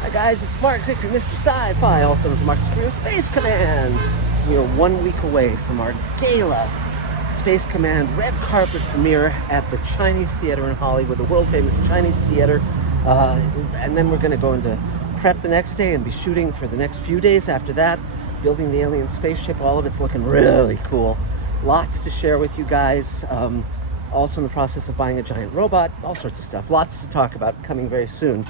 Hi guys, it's Mark Zickery, Mr. Sci-Fi, also known as the Mark Zickery Space Command. We are 1 week away from our gala Space Command red carpet premiere at the Chinese Theater in Hollywood, the world-famous Chinese Theater. And then we're going to go into prep the next day and be shooting for the next few days after that, building the alien spaceship. All of it's looking really cool. Lots to share with you guys. Also in the process of buying a giant robot, all sorts of stuff. Lots to talk about coming very soon.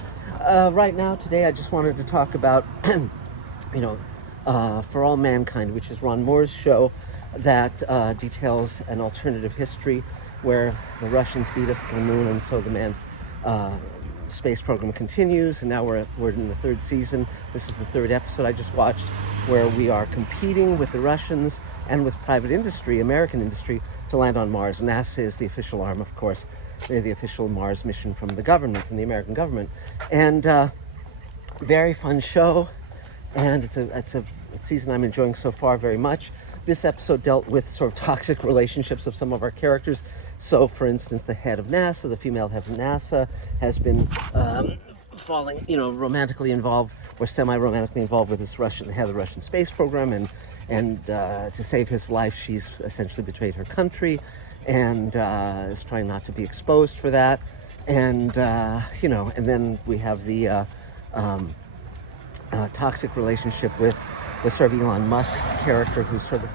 Right now, today, I just wanted to talk about, For All Mankind, which is Ron Moore's show that details an alternative history where the Russians beat us to the moon, and so the manned space program continues, and now we're in the third season. This is the third episode I just watched, where we are competing with the Russians and with private industry, American industry, to land on Mars. NASA is the official arm, of course. They're the official Mars mission from the government, from the American government. And very fun show, and it's a season I'm enjoying so far very much. This episode dealt with sort of toxic relationships of some of our characters. So, for instance, the head of NASA, the female head of NASA, has been falling, romantically involved or semi-romantically involved with this Russian head of the Russian space program, and to save his life, she's essentially betrayed her country, and is trying not to be exposed for that. And and then we have the toxic relationship with the sort of Elon Musk character, who's sort of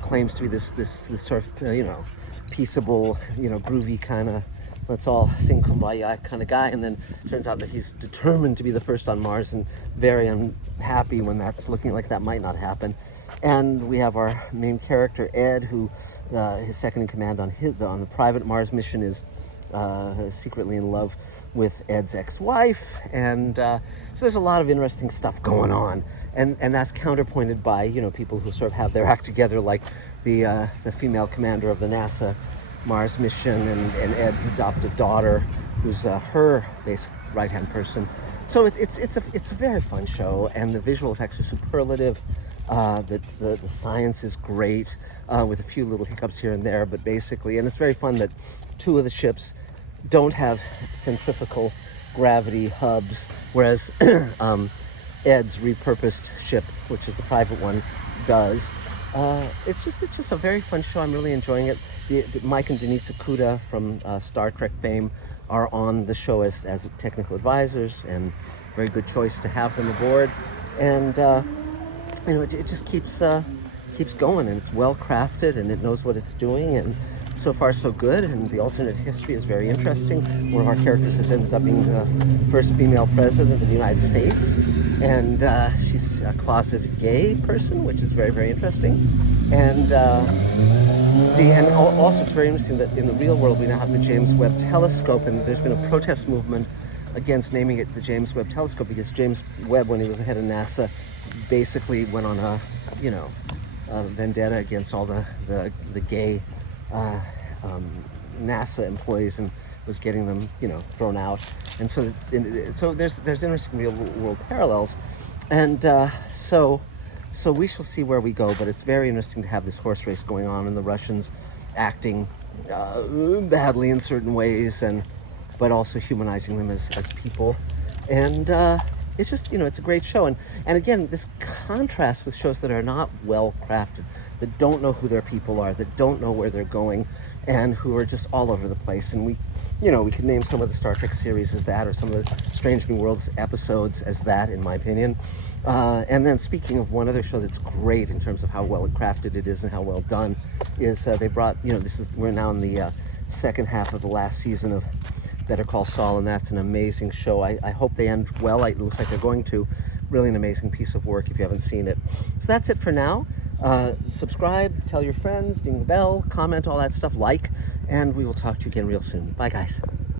claims to be this sort of peaceable, groovy kind of, let's all sing kumbaya kind of guy, and then turns out that he's determined to be the first on Mars, and very unhappy when that's looking like that might not happen. And we have our main character Ed, who his second in command on the private Mars mission is secretly in love with Ed's ex-wife, and so there's a lot of interesting stuff going on, and that's counterpointed by people who sort of have their act together, like the female commander of the NASA Mars mission, and Ed's adoptive daughter, who's her basic right-hand person. So it's a very fun show, and the visual effects are superlative. The science is great, with a few little hiccups here and there, but basically, and it's very fun that two of the ships don't have centrifugal gravity hubs, whereas Ed's repurposed ship, which is the private one, does. It's just a very fun show. I'm really enjoying it. Mike and Denise Okuda from Star Trek fame are on the show as technical advisors, and very good choice to have them aboard. And it just keeps going, and it's well crafted, and it knows what it's doing, and so far so good. And the alternate history is very interesting. One of our characters has ended up being the first female president of the United States, and she's a gay person, which is very, very interesting. And also it's very interesting that in the real world we now have the James Webb Telescope, and there's been a protest movement against naming it the James Webb Telescope, because James Webb, when he was the head of NASA, basically went on a vendetta against all the gay NASA employees, and was getting them thrown out. And so there's interesting real world parallels, and so we shall see where we go. But it's very interesting to have this horse race going on, and the Russians acting badly in certain ways, but also humanizing them as people. And it's just, it's a great show. And again, this contrast with shows that are not well crafted, that don't know who their people are, that don't know where they're going, and who are just all over the place. And we could name some of the Star Trek series as that, or some of the Strange New Worlds episodes as that, in my opinion. And then, speaking of one other show that's great in terms of how well crafted it is and how well done, is they brought, we're now in the second half of the last season of Better Call Saul, and that's an amazing show. I hope they end well. It looks like they're going to. Really an amazing piece of work if you haven't seen it. So that's it for now. Subscribe, tell your friends, ding the bell, comment, all that stuff, and we will talk to you again real soon. Bye, guys.